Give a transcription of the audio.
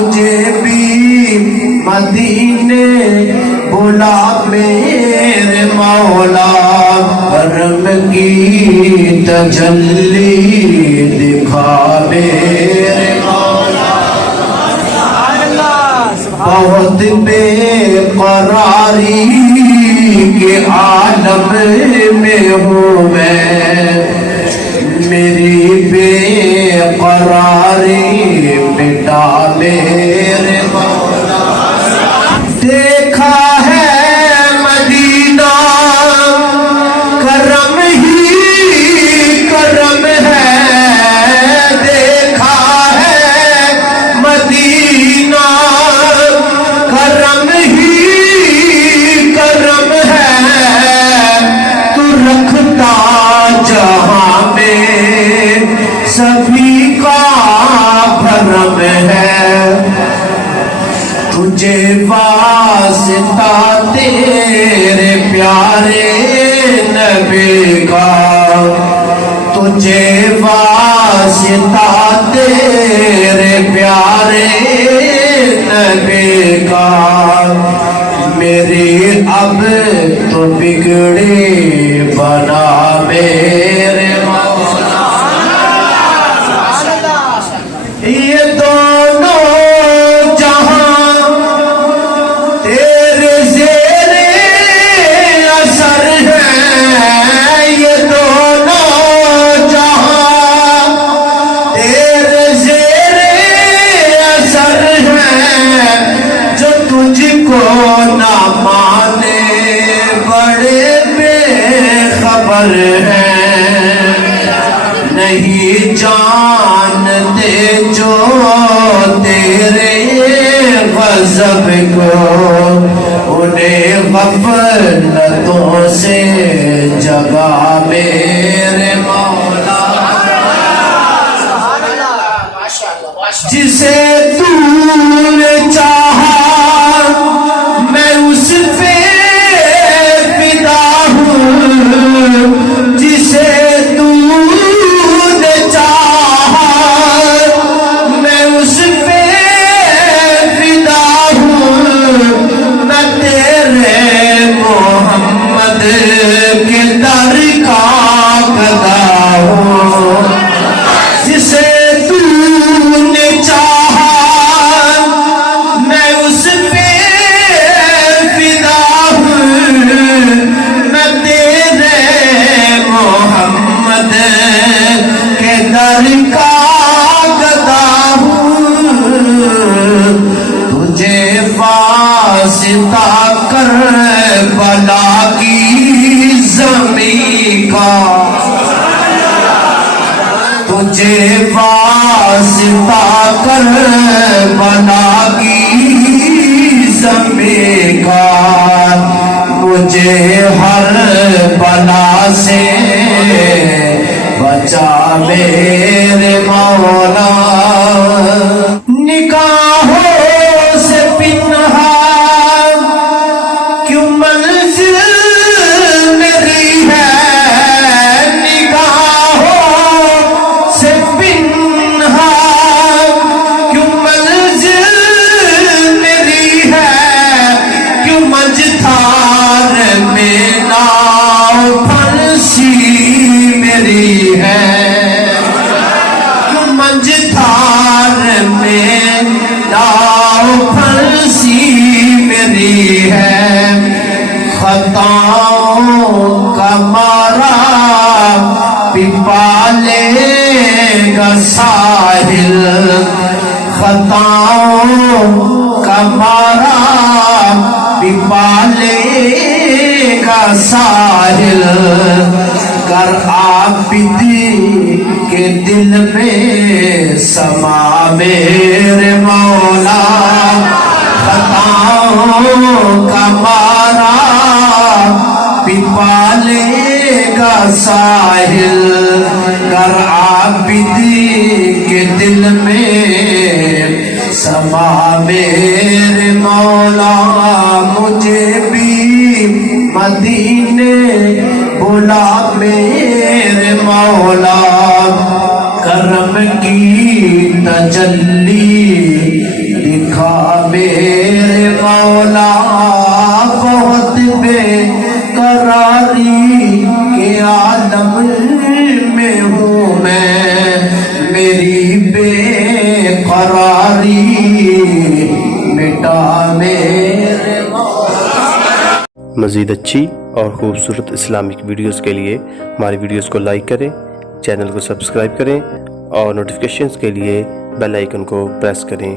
مجھے بھی مدینے بلا میرے مولا، کرم کی تجلی دکھا میرے مولا۔ بہت بے قراری کے عالم میں ہوں میں، میری بے قراری مٹا میرے مولا۔ دیکھا ہے مدینہ کرم ہی کرم ہے، دیکھا ہے مدینہ کرم ہی کرم ہے، تو رکھتا جہاں میں سبھی کا بھرم ہے، تجھے واسطہ تیرے پیارے نبی کا، تجھے واسطہ تیرے پیارے نبی کا، میری اب تو بگڑی بنا میرے مولا۔ یہ دونوں جہاں تیرے زیر اثر ہیں، یہ دونوں جہاں تیرے زیر اثر ہیں، جو تجھ کو نہ مانے بڑے بے خبر ہیں، نہیں جانتے جو تیرے غضب کو، انہیں غفلتوں سے جگا میرے مولا۔ جسے تو نے چاہا میں اس پہ فدا ہوں، جسے تو نے چاہا میں اس پہ فدا ہوں، میں تیرے محمد کے در کا گدا ہوں، جسے تو نے چاہا میں اس پہ فدا ہوں، میں تیرے محمد کے در کا گدا ہوں، تجھے واسطہ کربلا کی زمین کا، تجھے واسطہ کربلا کی زمین کا، مجھے ہر بلا سے بچا میرے مولا۔ نگاہوں سے پنہا کیوں منزل میری ہے، نگاہوں سے پنہا کیوں منزل میری ہے، کیوں مجھار میں ناؤ پھنسی میری ہے، کیوں مجھار میں ناؤ پھنسی میری ہے، خطاؤں کا مارا پالے گا ساحل، خطاؤں کا مارا پالے گا ساحل، کر عابد کے دل میں سما میرے مولا، خطاؤں کا مارا پالے گا ساحل، کر عابد کے دل میں سما میرے مولا، مجھے بھی مدینے بلا میرے مولا، کرم کی تجلی ساری مٹا میرے مولا۔ مزید اچھی اور خوبصورت اسلامک ویڈیوز کے لیے ہماری ویڈیوز کو لائک کریں، چینل کو سبسکرائب کریں اور نوٹیفیکیشنز کے لیے بیل آئیکن کو پریس کریں۔